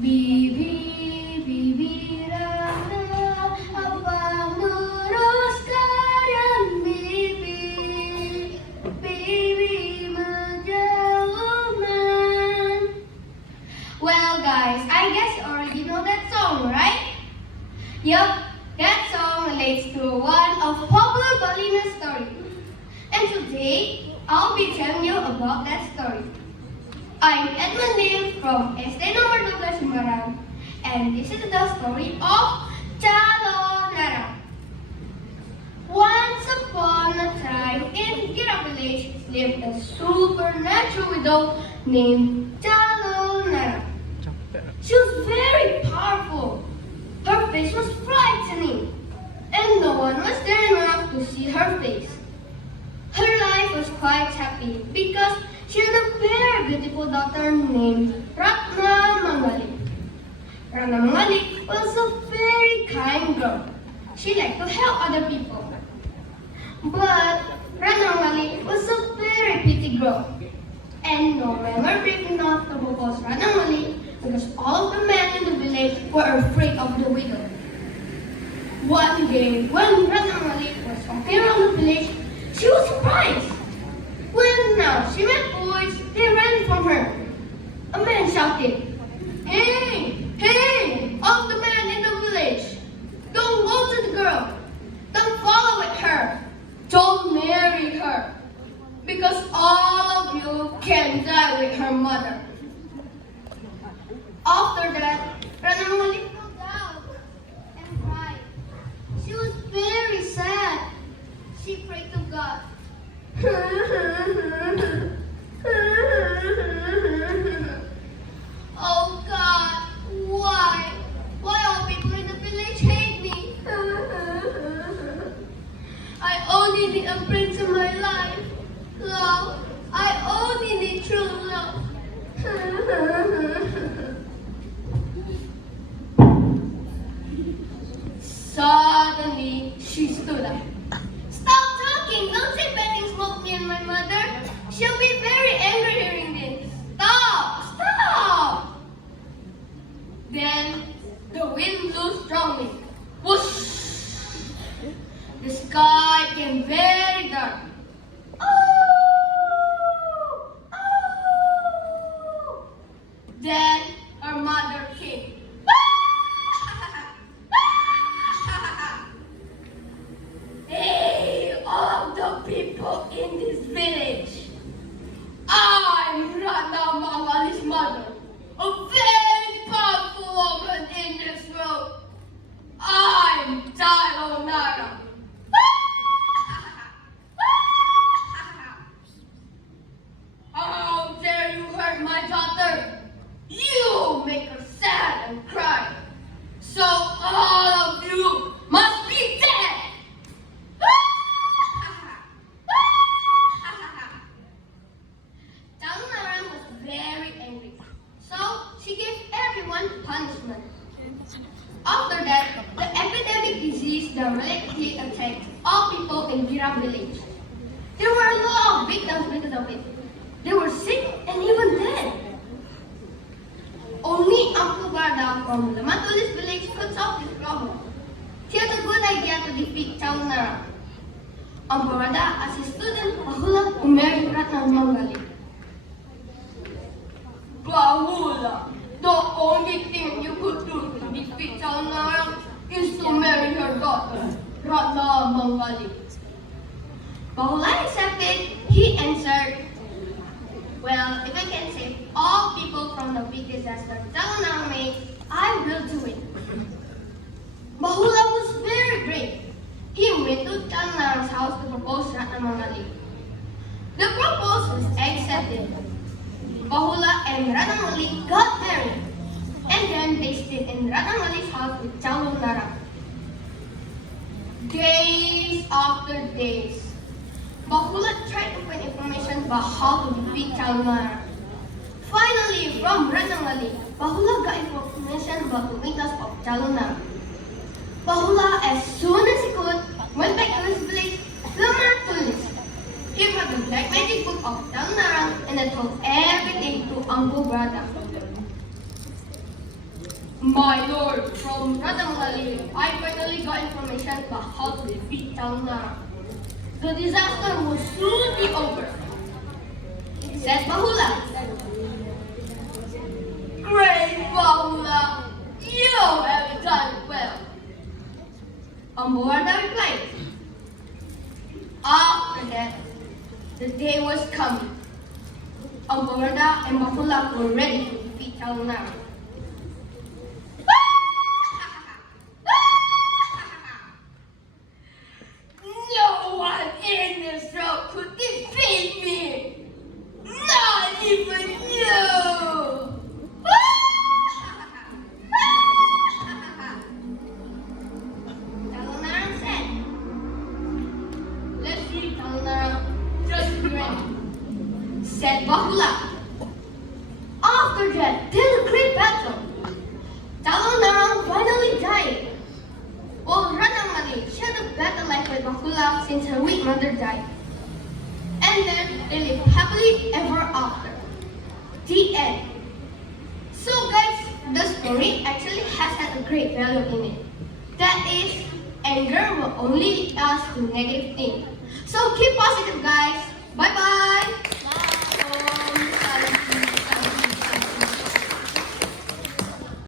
Bibi, bibirana, abang luruskan bibi, bibi menjauhman. Well guys, I guess you already know that song, right? Yup, that song relates to one of popular Balina story. And today, I'll be telling you about that story. I'm Edmund Lim from SD number 12 Calonarang, and this is the story of Calonarang. Once upon a time, in Gira village lived a supernatural widow named Calonarang. She was very powerful. Her face was frightening, and no one was there enough to see her face. Her life was quite happy because she had a very beautiful daughter named Ratna Mangali. Ratna Mangali was a very kind girl. She liked to help other people. But Ratna Mangali was a very pretty girl. And no men were brave enough to propose Ratna Mangali because all of the men in the village were afraid of the widow. One day, when Ratna Mangali was walking around the village, she was surprised. When now she met boys, they ran from her. A man shouted, "Hey, hey, all the men in the village, don't go to the girl. Don't follow with her. Don't marry her. Because all of you can die with her mother." After that, Ratna Mangali fell down and cried. She was very sad. She prayed to God. Oh God, why? Why all people in the village hate me? I only need a prince in my life. Love, I only need true love. Suddenly, she stood up. "Stop talking! Don't say bad things about me and my mother. She'll be very angry hearing this. Stop! Stop!" Then the wind blew strongly. Whoosh! The sky became very dark. Oh! Oh! Then her mother came. Hey, all the people in this village. I'm Ratna Mangali's mother, a very powerful woman in this world. I'm Calonarang. How dare you hurt my daughter? You make her sad and cry. So all of you must be dead. Calonarang was very angry, so she gave everyone punishment. After that, the epidemic disease directly attacked all people in Gira village. There were a lot of victims because of it. They were sick and even dead. Only Uncle Garda from the Matulis village could solve this problem. He had a good idea to defeat Calonarang. Uncle Garda asked his student Bahula to marry Ratna Mangali. "Bahula, the only thing you could do to defeat Calonarang is to marry her daughter, Ratna Mangali." Bahula accepted. He answered, "Well, if I can save all people from the big disaster Calonarang made, I will do it." Bahula was very brave. He went to Calonarang's house to propose Ratna Mangali. The proposal was accepted. Bahula and Ratna Mangali got married, and then they stayed in Ratna Mangali's house with Calonarang. Days after days, Bahula tried to find information about how to defeat Calonarang. Finally, from Ratna Mangali, Bahula got information about the weakness of Calonarang. Bahula, as soon as he could, went back to his village, Lamatulis. He brought the black magic book of Calonarang and then told everything to Uncle Brother. My lord, from Radhamali, I finally got information about how to defeat Calonarang. The disaster will soon be over, said Bahula. Great Bahula, you have done well. Amoranda replied. After that, the day was coming. Amoranda and Bahula were ready to defeat Calonarang. No one in this world could defeat me! Not even you! Calonarang said, let's see, Calonarang, just be ready, said Bahula. After that, there was a great battle. Calonarang finally died. While Radhamali shared a better life with Bahula since her weak mother died. And then they lived happily ever after. The end. So guys, the story actually has had a great value in it. That is, anger will only lead us to negative things. So keep positive guys. Bye bye.